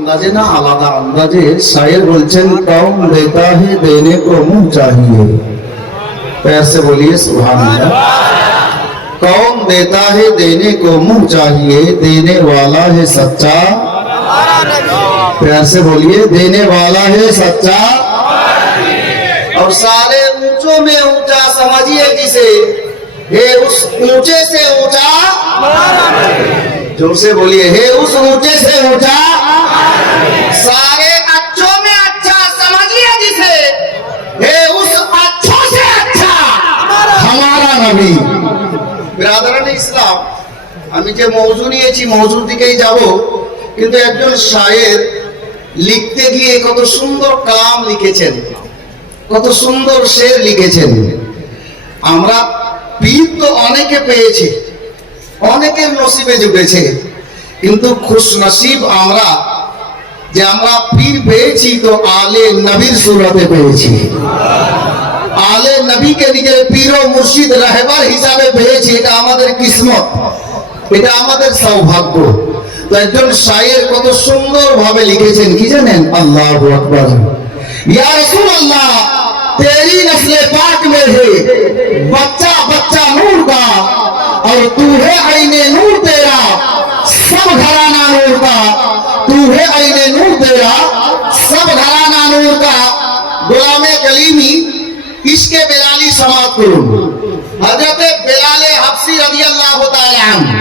अंदाजे ना आलादा अंदाजे शायर बोलছেন कौन देता है देने को मुंह चाहिए। पैर से बोलिए सुभान अल्लाह। कौन देता है देने को मुंह चाहिए, देने वाला है सच्चा। पैर से बोलिए देने वाला है सच्चा। और सारे ऊंचों में ऊंचा समझिए जिसे, हे उस ऊंचे से ऊंचा, जोर से बोलिए हे उस ऊंचे से ऊंचा। सारे अच्छों में अच्छा समझिए जिसे, हे उस अच्छों से अच्छा हमारा नबी। बिरादरान इस्लाम, আমি যে মওযু নিয়েছি মওযুর দিকেই যাব, কিন্তু একজন শায়ের লিখতে গিয়ে কত সুন্দর কালাম লিখেছেন, কত সুন্দর শের লিখেছেন। আমরা পীর তো অনেকে পেয়েছি, অনেকের নসিবে জুটেছে, কিন্তু খুশনসিব আমরা যে আমরা পীর পেয়েছি তো আলে নবীর সুরতে পেয়েছি। আলে নবীকে নিজের পীর ও মুর্শিদ রাহবার হিসাবে পেয়েছি, এটা আমাদের কিসমত, এটা আমাদের সৌভাগ্য। তো একজন শায়ের কত সুন্দর ভাবে লিখেছেন কি জানেন? আল্লাহু আকবার। ইয়া রাসূলুল্লাহ तेरी नस्ले पाक में है बच्चा बच्चा नूर का, और तू है आईने नूर तेरा सब घराना नूर का। तू है आईने नूर तेरा सब घराना नूर का। गुलामे कलीमी इसके बेलाली समात करूं। हजरत बेलाले हफ्सी रदियल्लाहु ताआला अन्हु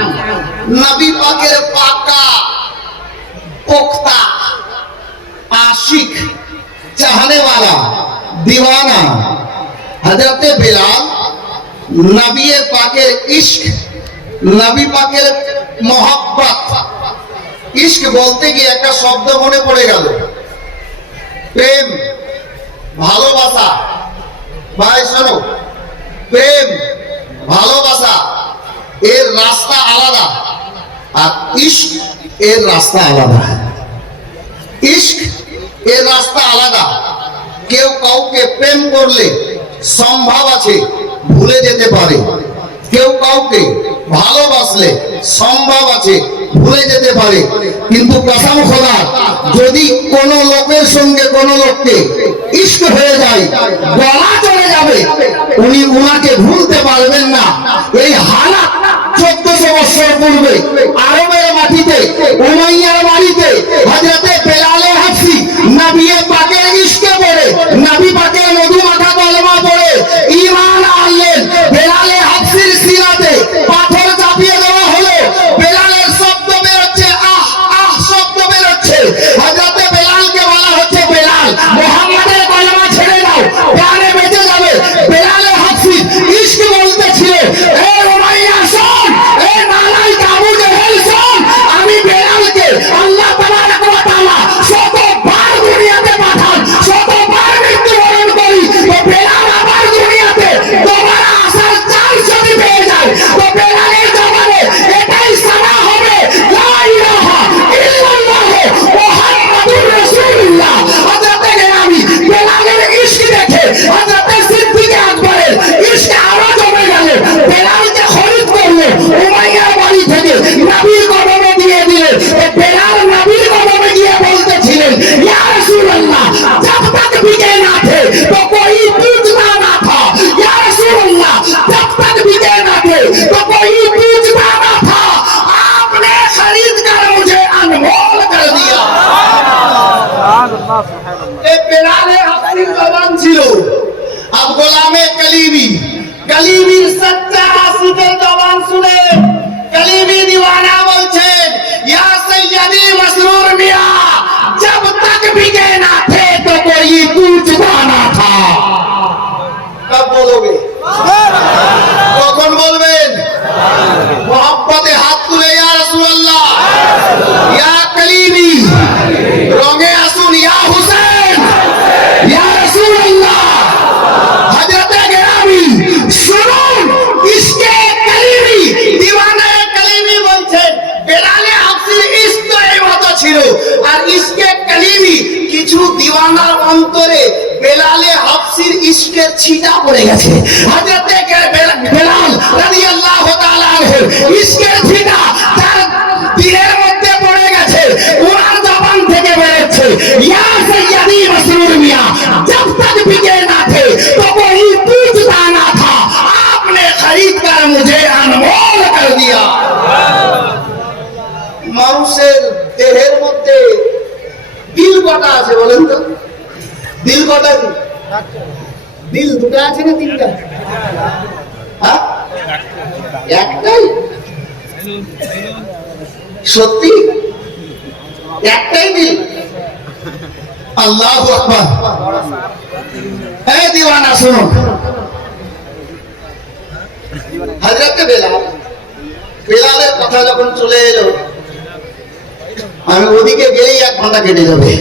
नबी पाकेर पाका पुख्ता आशिक चाहने वाला दीवाना हजरत बेलाल नबी पाकेर इश्क, नबी पाकेर मोहब्बत। इश्क बोलते गিয়ে একটা শব্দ মনে পড়ে গেল, প্রেম ভালোবাসা। ভাই শোনো, প্রেম ভালোবাসা এর রাস্তা আলাদা, আর ইশক এর রাস্তা আলাদা। ইশক এর রাস্তা আলাদা। কেউ কাউকে প্রেম করলে সম্ভব আছে ভুলে যেতে পারে, কেউ কাউকে ভালোবাসলে সম্ভব আছে ভুলে যেতে পারে। কিন্তু কসম খোদার, যদি কোন লোকের সঙ্গে কোন লোককে ইশক হয়ে যায়, গলা চলে যাবে, উনি উনাকে ভুলতে পারবেন না। এই হালাত 1400 বছর পূর্বে আরবের মাটিতে উমাইয়ার বাড়িতে হযরতে বেলালে হাফসি নবী পাকের ইশকে পড়ে, নবী পাকের মধু মাখা কলমা পড়ে ঈমান আনলেন। বেলালে হাফসির সিরাতে পাথর চাপিয়ে দেওয়া হলো, বেলালের শব্দ বের হচ্ছে, আহ আহ শব্দ বের হচ্ছে। হযরতে বেলালকে বলা হচ্ছে বেলাল, মুহাম্মাদের কলমা ছেড়ে দাও, প্রাণে বেঁচে যাবে। বেলালে হাফসি ইশক বলতেছিল, এ উমাইয়া শোন, এ নালাই আবু জেহেল শোন, আমি বেলালকে আল্লাহ তাবারক ওয়া তাআলা শতবার দুনিয়াতে পাঠান, শতবার মৃত্যুবরণ করি, তো বেলাল আবার দুনিয়াতে তোমার আসার চান্স যদি পেয়ে যায়, তো বেলালের জবানে এটাই সানা হবে, লা ইলাহা ইল্লাল্লাহ মুহাম্মাদুর রাসূলুল্লাহ। হযরতে আমি বেলালের ইশক দেখে হযরতে সিদ্দিক আকবরের ইশক আরো জমে গেল। বেলালকে খরিদ করলো উমাইয়ার বাড়ি থেকে, নবীর কদমে দিয়ে দিলেন। বেলাল নবীর কদমে গিয়ে বলতেছিলেন, ইয়া রাসূলুল্লাহ जब तक बिके ना थे तो कोई पूछता ना था, या रसूलुल्लाह जब तक बिके ना थे तो कोई पूछता ना था, आपने खरीद कर मुझे अनमोल कर दिया। ये बेलाले हफ्सी जवान ছিল। अब গোলামে कलीमी, कलीमीর सच्चा आशिকের जवान শুনে कलीमी दीवाना বলছেন, या सैयदी मसरूर मियां जब तक बिके ना थे तो कोई पूछता ना था। कब बोलोगे? कौन बोलবেন? मोहब्बते हाथ तुले या रसूलुल्लाह, या कलीमी रंगे আসুন, या हुसैन, या रसूलुल्लाह। हजरते गिरामी শুনুন, ইশকে কলিমি, দিওয়ানা কলিমি বলছেন বেলালে হাফসির ইশক তো এই মতো ছিল। আর ইশকে কলিমি কিছু দিওয়ানার অন্তরে বেলালে হাফসির ইশকের ছিটা পড়ে গেছে। হযরতে বেলাল রাদিয়াল্লাহু তাআলা আনহু ইশকের ছিটা তার দিলের মধ্যে পড়ে গেছে। ওনার জবান থেকে कर मुझे अनमोल कर दिया। মানুষের দেহের মধ্যে দিল কটা আছে বলেন তো? দিল কটা? দিল দুটো আছে না তিনটা? হ্যাঁ, একটাই। সত্যি একটাই দিল? আল্লাহু আকবার। এই দিওয়ানা শুনো, হযরত বেলালের কথা যখন চলে এলো, আমি ওদিকে গেলেই 1 ঘন্টা কেটে যাবে।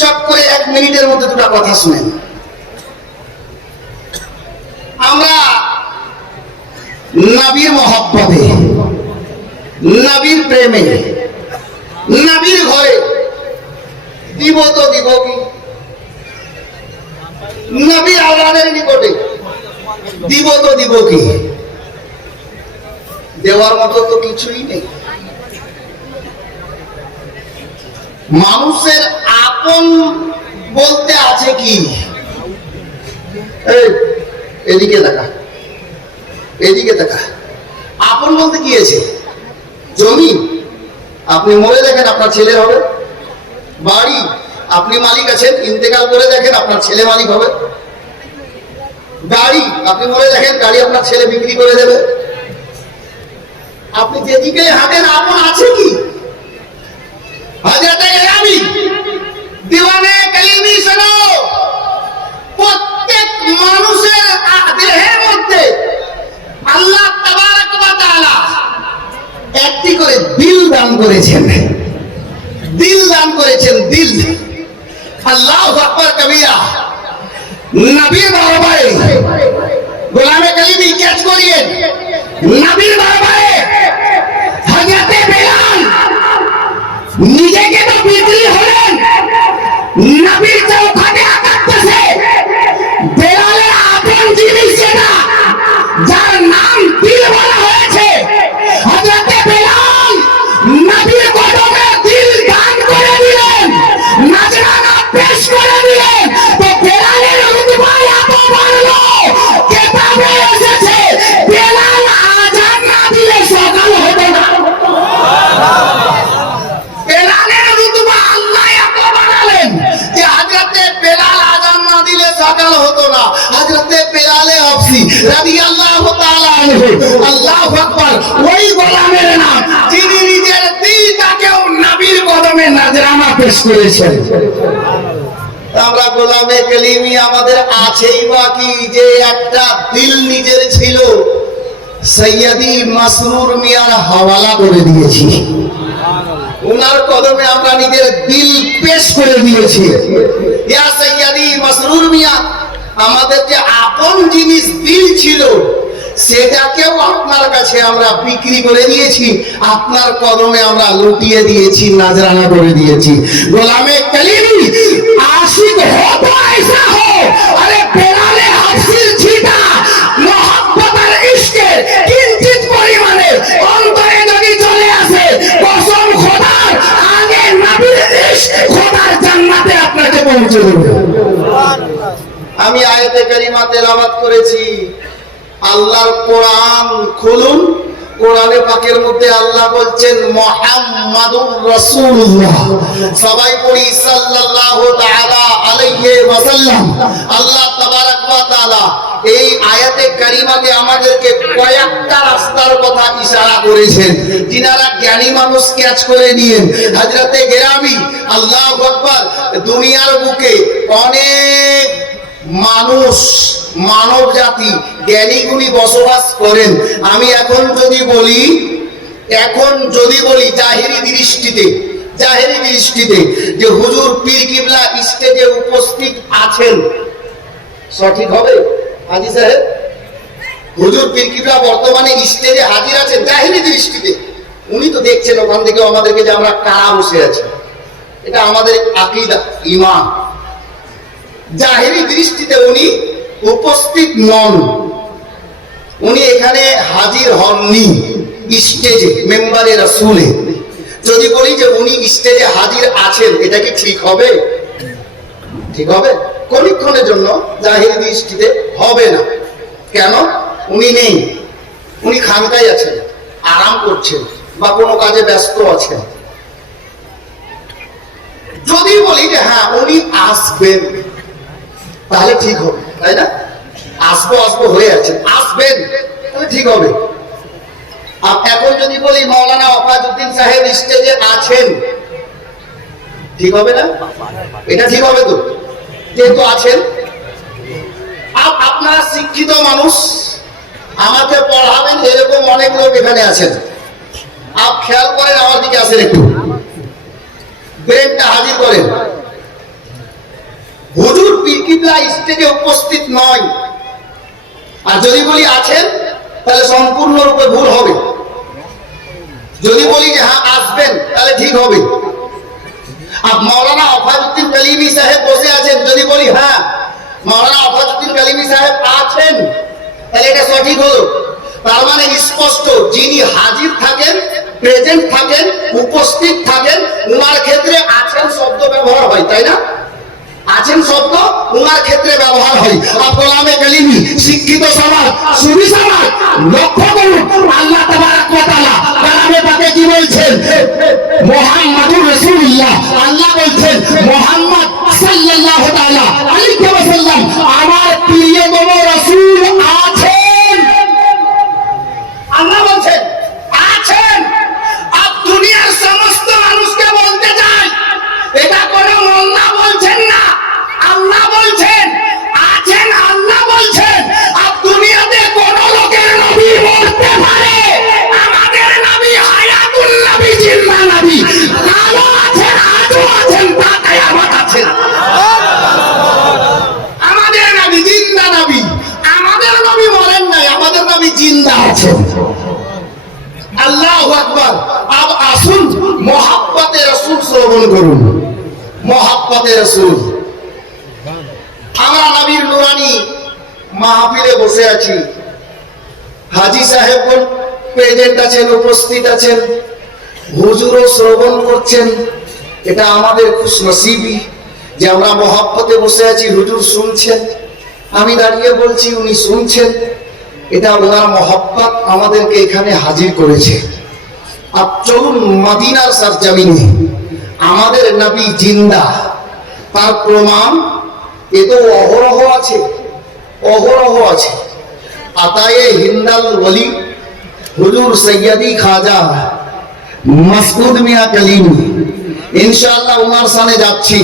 চট করে 1 মিনিটের মধ্যে দুটো কথা শুনেন। আমরা নবীর মহব্বতে, নবীর প্রেমে, নবীর ঘরে দিব তো দিব কি? নবীর আল্লাহর নিকটে দিব তো দিব কি? দেওয়ার মতো তো কিছুই নেই। মানুষের আপন বলতে আছে কি? এদিকে দেখা, এদিকে দেখা। আপন বলতে কি আছে? জমি, আপনি মরে দেখেন আপনার ছেলে হবে। বাড়ি, আপনি মালিক আছেন, ইন্তেকাল করে দেখেন আপনার ছেলে মালিক হবে। গাড়ি, আপনি মরে দেখেন গাড়ি আপনার ছেলে বিক্রি করে দেবে। আপনি যেদিকে হাঁটেন আপন আছে কি? হযরত গেলামি দিওয়ানে কালিমি শোনো, প্রত্যেক মানুষের দেহের মধ্যে আল্লাহ তাবারক ওয়া তাআলা একটি করে দিল দান করেছেন। দিল দান করেছেন, দিল। আল্লাহু আকবার কবিরা। নবীর দরবারে গোলামে কালিমি ক্যাচ করিয়েন। নবীর দরবারে হযরত বেলাল নিজেকে তো বিক্রি হলেন, নবীর চৌখানে আকাশে বেলালের আপন জিনিস যেটা, যার নাম দিল বলা হয়েছে, হযরত বেলাল নবীর কদমে দিল দান করে দিলেন, নজরানা পেশ করে দিলেন। তো বেলালের রুতবা এত বাড়লো, কিতাবে এসেছে বেলাল আযান না দিলে সকাল হবে না। বেলালের রুতবা আল্লাহ এত বাড়ালেন যে হযরত বেলাল আযান না দিলে সকাল হতো না। হযরত বেলালে হাবশী রাদিয়াল্লাহু তাআলা আনহু, আল্লাহু আকবার, ওই গোলামের নাম যিনি নিজের দিলটাকেও নবীর কদমে নজরানা পেশ করেছেন। আমরা গোলামে কালিমি আমাদের আছেই বাকি যে একটা দিল নিজের ছিল, সৈয়দি মাসরুর মিয়ার হাওয়ালা করে দিয়েছি। উনার কদমে আমরা নিজের দিল পেশ করে দিয়েছি। ইয়া সৈয়দি মাসরুর মিয়া, আমাদের যে আপন জিনিস দিল ছিল সেটাকেও আপনার কাছে আমরা বিক্রি করে দিয়েছি, আপনার কদমে আমরা লুটিয়ে দিয়েছি, নজরানা করে দিয়েছি। গোলামে কালিমি আশিক হো তো ऐसा हो। আরে বেলালে হাবশীর ঝিটা মহব্বত আর ইশকের কিঞ্চিত পরিমাণে অন্তরে যদি চলে আসে, কসম খোদার, আগে নবীর ইশক খোদার জান্নাতে আপনাকে পৌঁছে দেবে। আমি আয়াতে কারিমা তেলাওয়াত করেছি। আল্লাহর কোরআন খুলুন, কোরআনে পাকের মধ্যে আল্লাহ বলছেন মুহাম্মাদুর রাসূলুল্লাহ। সবাই পড়ি সাল্লাল্লাহু তাআলা আলাইহি ওয়াসাল্লাম। আল্লাহ তাবারক ওয়া তাআলা এই আয়াতে কারিমাতে আমাদেরকে কয়েকটা রাস্তার কথা ইশারা করেছেন, যিনারা জ্ঞানী মানুষ ক্যাচ করে নিয়েন। হযরতে গেরামি, আল্লাহু আকবার, দুনিয়ার বুকে অনেক মানুষ, মানব জাতি, জ্ঞানী গুণী বসবাস করেন। আমি এখন যদি বলি জাহেরি দৃষ্টিতে যে হুজুর পীর কিবলা স্টেজে উপস্থিত আছেন, সঠিক হবে হাজী সাহেব? হুজুর পীর কিবলা বর্তমানে স্টেজে হাজির আছেন জাহেরি দৃষ্টিতে। উনি তো দেখছেন ওখান থেকে আমাদেরকে যে আমরা কারা বসে আছি, এটা আমাদের আকীদা, ঈমান। জাহেরি দৃষ্টিতে উনি উপস্থিত নন, উনি এখানে হাজির হননি স্টেজে, মেম্বারে রাসূলে। যদি বলি যে উনি স্টেজে হাজির আছেন, এটা কি ঠিক হবে? ঠিক হবে? ক্ষণিক্ষণের জন্য জাহেরি দৃষ্টিতে হবে না। কেন? উনি নেই, উনি খানকায় আছেন, আরাম করছেন বা কোনো কাজে ব্যস্ত আছেন। যদি বলি যে হ্যাঁ উনি আসবেন, তাহলে ঠিক হবে, তাই না? আসবো আসবো হয়ে আছে, আসবেন তাহলে ঠিক হবে। আর এখন যদি বলি মাওলানা ওয়াফাজউদ্দিন সাহেব স্টেজে আছেন, ঠিক হবে না? এটা ঠিক হবে তো, যেহেতু আছেন। আপনারা শিক্ষিত মানুষ, আমাকে পড়াবেন, এরকম অনেক লোক এখানে আছেন। খেয়াল করেন, আমার দিকে আসেন, একটু ব্রেনটা হাজির করেন। হুজুর পীর কিবলা স্টেজে উপস্থিত নয়, আর যদি বলি আছেন তাহলে সম্পূর্ণরূপে ভুল হবে। যদি বলি যে হ্যাঁ আসবেন তাহলে ঠিক হবে। আর মাওলানা ওয়াফাজউদ্দিন কালিমি সাহেব বসে আছেন, যদি বলি হ্যাঁ মাওলানা ওয়াফাজউদ্দিন কালিমি সাহেব আছেন, তাহলে এটা সঠিক হলো। তার মানে স্পষ্ট, যিনি হাজির থাকেন, প্রেজেন্ট থাকেন, উপস্থিত থাকেন, উনার ক্ষেত্রে আছেন শব্দ ব্যবহার হয়, তাই না? আছেন শব্দ উনার ক্ষেত্রে ব্যবহার হয়। গোলামে কালিমি শিক্ষিত সমাজ, সুবি সমাজ, লক্ষ্য করুন আল্লাহ তাবারক ওয়া তাআলা কালামে পাকে কি বলছেন? মুহাম্মাদুর রাসূলুল্লাহ, আল্লাহ বলছেন মুহাম্মদ সাল্লাল্লাহু তাআলা আলাইহি ওয়াসাল্লাম আমার প্রিয়তম রাসূল আছেন। আল্লাহ বলছেন আছেন। আর দুনিয়ার সমস্ত মানুষকে বলতে চাই, এটা কোনো মোল্লা বলছেন না, আল্লাহ বলছেন আছেন। আল্লাহ বলছেন। আর দুনিয়াতে কোন লোকের নবী বলতে পারে আমাদের নবী হায়াতুল নবী, জিন্দা নবী, কালো আছেন, আজও আছেন, তা কিয়ামত আছেন। আমাদের নবী জিন্দা নবী, আমাদের নবী মরেন নাই, আমাদের নবী জিন্দা আছেন। আল্লাহু আকবার। আব আসুন মুহাব্বতে রাসূল শ্রবণ করুন। মুহাব্বতে রাসূল, আমরা নবীর নুরানি মাহফিলে বসে আছি, হাজী সাহেবগণ প্রেজেন্ট আছেন, উপস্থিত আছেন, হুজুরও শ্রবণ করছেন। এটা আমাদের খুশনসিবি যে আমরা মুহাব্বতে বসে আছি, হুজুর শুনছেন, আমি দাঁড়িয়ে বলছি, উনি শুনছেন। এটা ওনার মুহাব্বত আমাদেরকে এখানে হাজির করেছে। আর চলুন মদিনার সরজমিনে আমাদের নবী জিন্দা, তার প্রমাণ এ তো অহরহ আছে, অহরহ আছে। আতায়ে হিন্দাল ওলি হুজুর সৈয়দি খাজা মাসউদ মিয়া কালিমি, ইনশাআল্লাহ ওনার সামনে যাচ্ছি।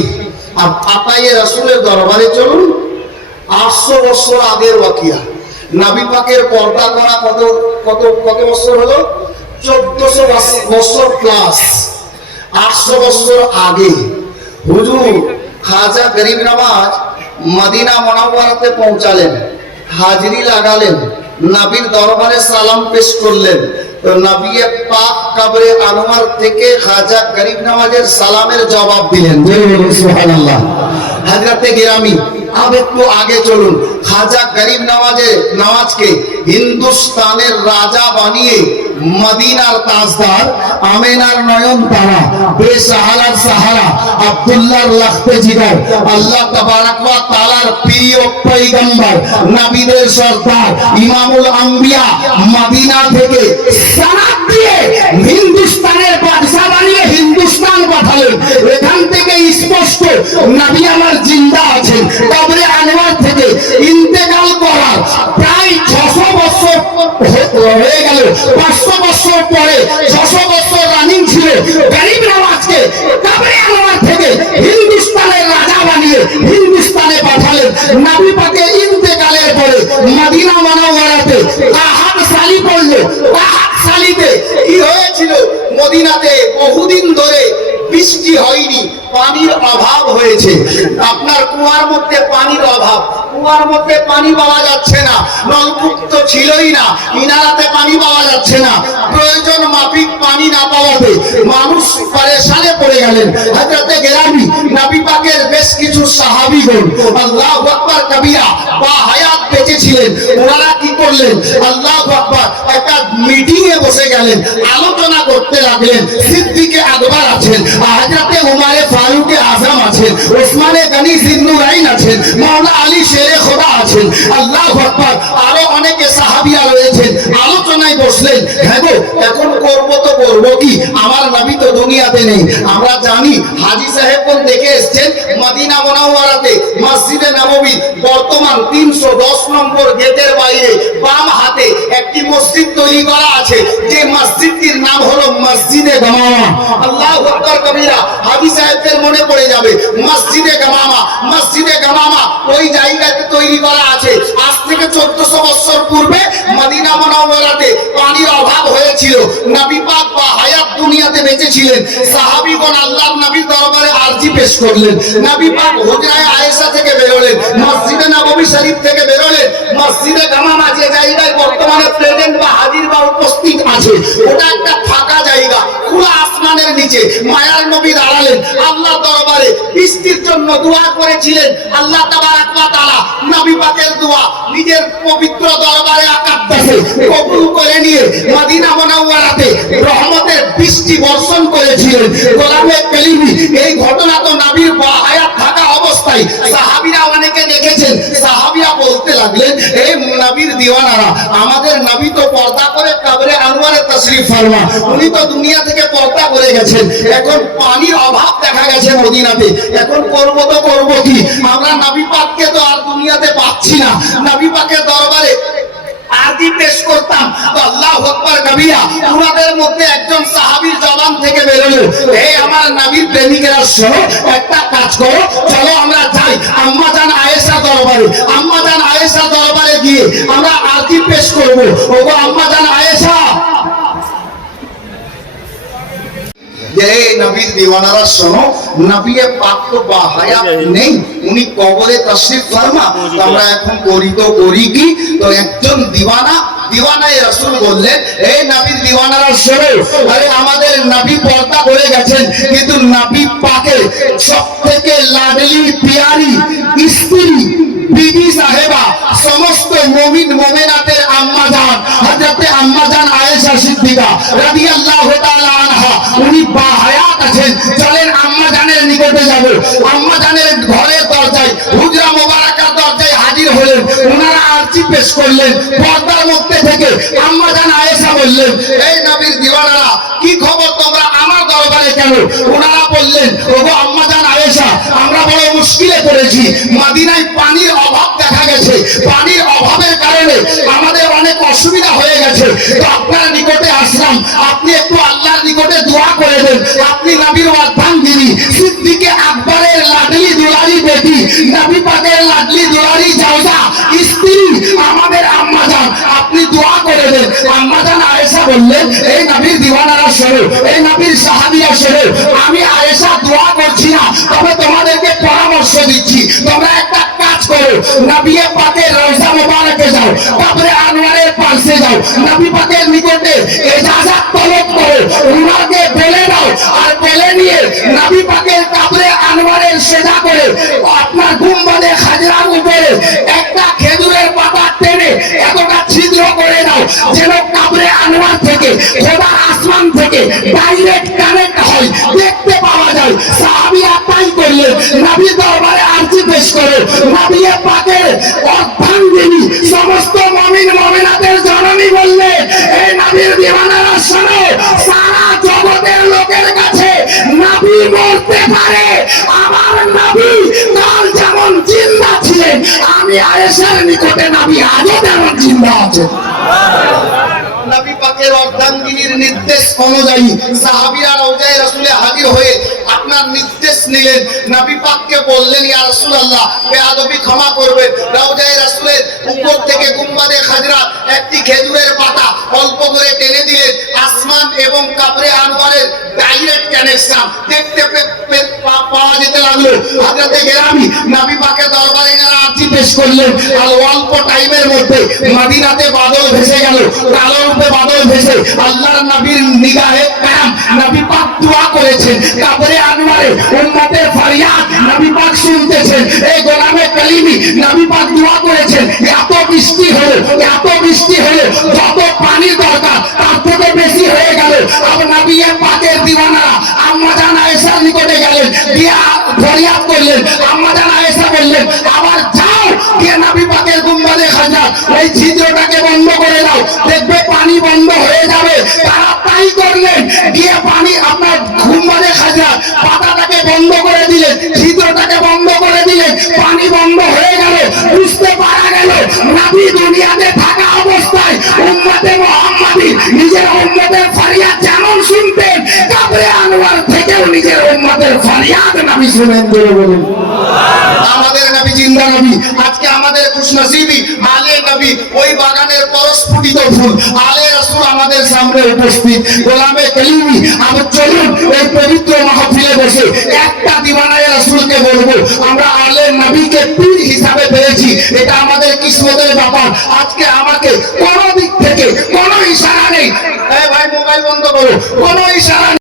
আর আতায়ে রাসূলের দরবারে চলুন। 800 বছর আগের ওয়াকিয়া, নবী পাকের পর্দা করা কত কত কত বছর হলো? 1400 বছর প্লাস। 800 বছর আগে হুজুর খাজা গরিব নওয়াজ মদিনা মুনাওয়ারাতে পৌঁছালেন, হাজিরি লাগালেন, নবীর দরবারে সালাম পেশ করলেন। তো নবী পাক কবরে আনোয়ার থেকে খাজা গরিব নওয়াজের সালামের জবাব দিলেন। সুবহানাল্লাহ। হযরতে গিরামি, अब একটু আগে চলুন। খাজা গরিব নওয়াজকে হিন্দুস্তানের রাজা বানিয়ে মদিনার তাজদার, আমেনার নয়ন তারা, বেসাহারার সাহারা, আব্দুল্লাহর লাখতে জিগার, আল্লাহ তাবারক ওয়া তাআলার প্রিয় পয়গম্বর, নবীদের সরদার, ইমামুল আম্বিয়া মদিনা থেকে সনদ দিয়ে হিন্দুস্তানের বাদশা বানিয়ে হিন্দুস্তান পাঠালেন। এখান থেকে স্পষ্ট নবী আমার জিন্দা আছেন। কবরে আনোয়ার থেকে ইন্তেকাল করার প্রায় 600 বছর হয়ে গেল। 500 বছর পরে 600 বছর রানিং ছিল। গরিব নওয়াজকে কবরে আনোয়ার থেকে হিন্দুস্তানের রাজা বানিয়ে হিন্দুস্তানে পাঠালেন। নবী পাকের ইন্তেকালের পরে মদিনা মুনাওয়ারাতে আহাদ সালি পড়লো। আহাদ সালিতে কি হয়েছিল? মদিনাতে বহুদিন ধরে বৃষ্টি হয়নি, পানির অভাব হয়েছে। আপনার কুয়ার মধ্যে পানির অভাব, কুয়ার মধ্যে পানি পাওয়া যাচ্ছে না, নলকূপ তো ছিলই না, ইনারাতে পানি পাওয়া যাচ্ছে না। প্রয়োজন মাফিক পানি না পাওয়াতে মানুষ পরেশানে পড়ে গেলেন। হযরতে গিরামি নবী পাকের বেশ কিছু সাহাবীগণ আল্লাহু আকবার কবিরা বা হায়াত বেঁচে ছিলেন। ওনারা কি করলেন? আল্লাহু আকবার, একটা মিটিং এ বসে গেলেন, আলোচনা করতে লাগলেন। সিদ্দিকে আকবর আছেন, হযরতে উমরে ফারুকে আজম আছেন, ওসমানে গনি জিন্নুরাইন আছেন, মাওলানা আলী শেরে খোদা আছেন, আল্লাহু আকবার, আরো অনেকে সাহাবী বসলেন, হ্যাঁ গো এখন করবো তো করবো কি, আমার নবী তো দুনিয়াতে নেই। আমরা জানি হাজী সাহেব কোন দেখে এসছেন মদিনা মুনাওয়ারাতে মসজিদে নববী বর্তমান 310 নম্বর গেটের বাইরে বাম হাতে একটি মসজিদ তৈরি করা আছে, যে মসজিদটির নাম হলো মসজিদে গামামা। আল্লাহু আকবার কবিরা। হাজী সাহেবদের মনে পড়ে যাবে মসজিদে গামামা। মসজিদে গামামা ওই জায়গাতে তৈরি করা আছে। আজ থেকে 1400 বছর পূর্বে মদিনা মুনাওয়ারাতে পানির অভাব হয়েছিল। নবী পাক বা হায়াত দুনিয়াতে বেঁচে ছিলেন। সাহাবীগণ আল্লাহর নবীর দরবারে আরজি পেশ করলেন। নবী পাক হুজরায়ে আয়েশা থেকে বেরোলেন, মসজিদে নববী শরীফ থেকে বেরোলেন। মসজিদে গামামা যে জায়গায় বর্তমানে প্রেজেন্ট বা হাজির বা উপস্থিত আছে, ওটা একটা ফাঁকা জায়গা, খোলা আসমানের নিচে। মায়ার নবী দাঁড়ালেন, আল্লাহ দরবারে বৃষ্টির জন্য দোয়া করেছিলেন। আল্লাহ তাবারক ওয়া তাআলা নবী পাকের দোয়া নিজের পবিত্র দরবারে আকাদ্দাসে কবুল করে নিয়ে মদিনা মুনাওয়ারাতে রহমতের বৃষ্টি বর্ষণ করেছিলেন। গোলামে কালিমি এই ঘটনা তো নবীর হায়াত থাকা অবস্থায় সাহাবীরা অনেকে দেখেছেন। সাহাবীরা বলতে লাগলেন, এই নবীর দিওয়ানারা, আমাদের নবী তো পর্দা করে কবরে আনোয়ারে তাশরীফ ফরমা, উনি তো দুনিয়া থেকে পর্দা করে গেছেন। এখন পানির অভাব দেখা গেছে মদিনাতে, এখন করব তো করব কি, আমরা নবী পাককে তো আর দুনিয়াতে পাচ্ছি না। নবী পাকের দরবারে আরজি পেশ করতাম তো আল্লাহু আকবার কবিরা। উনাদের মধ্যে একজন সাহাবীর জবান থেকে বেরোলো, এই আমার নবীর প্রেমিকেরা শোনো, একটা কাজ করো, চলো আমরা যাই আম্মা জান আয়েশা দরবারে। আম্মা জান আয়েশা দরবারে গিয়ে আমরা আরজি পেশ করব। ওগো আম্মা জান আয়েশা, নবীর দিওয়ানারা শোনো, নবী পাক তো বা হায়াত নেই, উনি কবরে তাশরীফ ফরমা, আমরা এখন করি তো করি কি। তো একজন দিওয়ানায়ে রাসূল বললেন, এই নবীর দিওয়ানারা শোনো, আরে আমাদের নবী পর্দা করে গেছেন, কিন্তু নবী পাকের সবথেকে লাডলি পিয়ারি স্ত্রী বিবি সাহেবা, সমস্ত মুমিন মুমিনাতের আম্মা জান হযরতে আম্মা জান আয়েশা সিদ্দিকা রাদিয়াল্লাহু তাআলা আনহা, উনি বাহায়াত আছেন। চলেন আম্মা জানের নিকটে যাব। আম্মা জানের ঘরের দরজায়, হুজরা মোবারকার দরজায় হাজির হলেন। ওনারা আরজি পেশ করলেন। পর্দার মধ্যে থেকে আম্মা জান আয়েশা বললেন, এই নবীর দিওয়ানারা, কি খবর তোমরা আমার দরবারে কেন? ওনারা বললেন, ওগো আম্মা জান আয়েশা, আমরা বড় মুশকিলে পড়েছি। মদিনায় পানির অভাব দেখা গেছে, পানির অভাবের কারণে আমাদের অনেক অসুবিধা হয়ে গেছে। তো আপনার নিকটে আসলাম, আপনি একটু আল্লাহর নিকটে দোয়া করে দেন। আপনি নবীর অর্ধাঙ্গিনী সিদ্দিকে আকবরের লাডলি দুলারি বেটি, নবী পাকের লাডলি দুলারি জাওজা স্ত্রী আমাদের আম্মা জান, আপনি দোয়া করে দেন। আম্মা জান আয়েশা বললেন, এই নবীর দিওয়ানারা শোনো, এই নবীর সাহাবীরা শোনো, আমি আয়েশা দোয়া করছি না, তবে তোমাদেরকে পরামর্শ দিচ্ছি। তোমরা একটা কাজ করো, নবী পাকের রওজা মোবারকে যাও, কবরে আনোয়ারের পাশে যাও, নবী পাকের নিকটে ইজাজত তলব করো, উনাকে বলে দাও, আর বলে নিয়ে নবী পাকের কবরে আনোয়ারের সেজদা করে আপনার গুম্বাদে খাজরার উপরে একটা খেজুরের পাতা টেনে এতটা ছিদ্র করে দাও যেন কবরে আনোয়ার থেকে খোদার আসমান থেকে ডাইরেক্ট কানেক্ট হয়, দেখতে পাওয়া যায়। সাহাবীরা তাই করলেন। নবী দরবারে আরজি পেশ করে, নবী পাকের অর্ধাঙ্গিনী সমস্ত মুমিন মুমিনাতের জননী বললেন, এই নবীর দিওয়ানারা শোনো, সারা জগতের লোকের কাছে নবী মরতে পারে, আমার নবী কাল যেমন জিন্দা ছিলেন, আমি আয়েশার নিকটে নবী আজও তেমন জিন্দা আছেন। নবী পাকের অর্ধাঙ্গিনীর নির্দেশ অনুযায়ী সাহাবীরা রওজায়ে রাসূলে হাজির হয়ে আপনার নির্দেশ নিলেন। নবী পাককে বললেন, ইয়া রাসূলুল্লাহ, বেয়াদবি ক্ষমা করবেন। রওজায়ে রাসূলের উপর থেকে গুম্বাদে খাজরা একটি খেজুরের পাতা অল্প করে টেনে দিলেন। আসমান এবং কবরে আনোয়ারের ডাইরেক্ট কানেকশন দেখতে পাওয়া যেতে লাগলো। হযরতে গেরামি নবী পাকের দরবারে এনারা আরজি পেশ করলেন। আর অল্প টাইমের মধ্যে মদিনাতে বাদল ভেসে গেল, কালো রূপে বাদল ভেসে আল্লাহর নবীর নিগাহে কায়াম। নবী পাক দোয়া করেছেন, কবরে আনোয়ারে উম্মতের ফরিয়াদ নবী পাক শুনতেছেন। এই গোলামে কালিমি নবী পাক দোয়া করেছেন, এত বৃষ্টি হলো, এত বৃষ্টি হলো, যত পানির দরকার তার থেকে বেশি হয়ে গেল। আর নবী পাকের দিওয়ানারা আম্মা জান আয়েশার নিকটে গেলেন, দিয়া ফরিয়াদ করলেন। আম্মা জান আয়েশা বললেন, আবার যাও গিয়ে নবী পাকের গুম্বাদে খাজরা ওই ছিদ্রটাকে বন্ধ করে দাও, দেখবে পানি বন্ধ হয়ে নিজের উম্মতের ফরিয়াদ যেমন শুনতেন, কাবরে আনোয়ার থেকেও নিজের উম্মতের ফরিয়াদ নবী শুনেন। বলুন আমাদের নবী জিন্দা নবী। আজকে আমাদের খুশনসিবি আলে নবী, ওই বাগানের পরস্ফুটিত ফুল আলে রাসূল আমাদের সামনে উপস্থিত। গোলামে কালিমি, আমরা চলুন এই পবিত্র মাহফিলে বসে একটা দিওয়ানায়ে রাসূলকে বলবো, আমরা আলে নবীকে পীর হিসাবে পেয়েছি। এটা আমাদের কিসমতের ব্যাপার। আজকে আমাকে কোন দিক থেকে কোনো ইশারা নেই, ভাই মোবাইল বন্ধ করো, কোনো ইশারা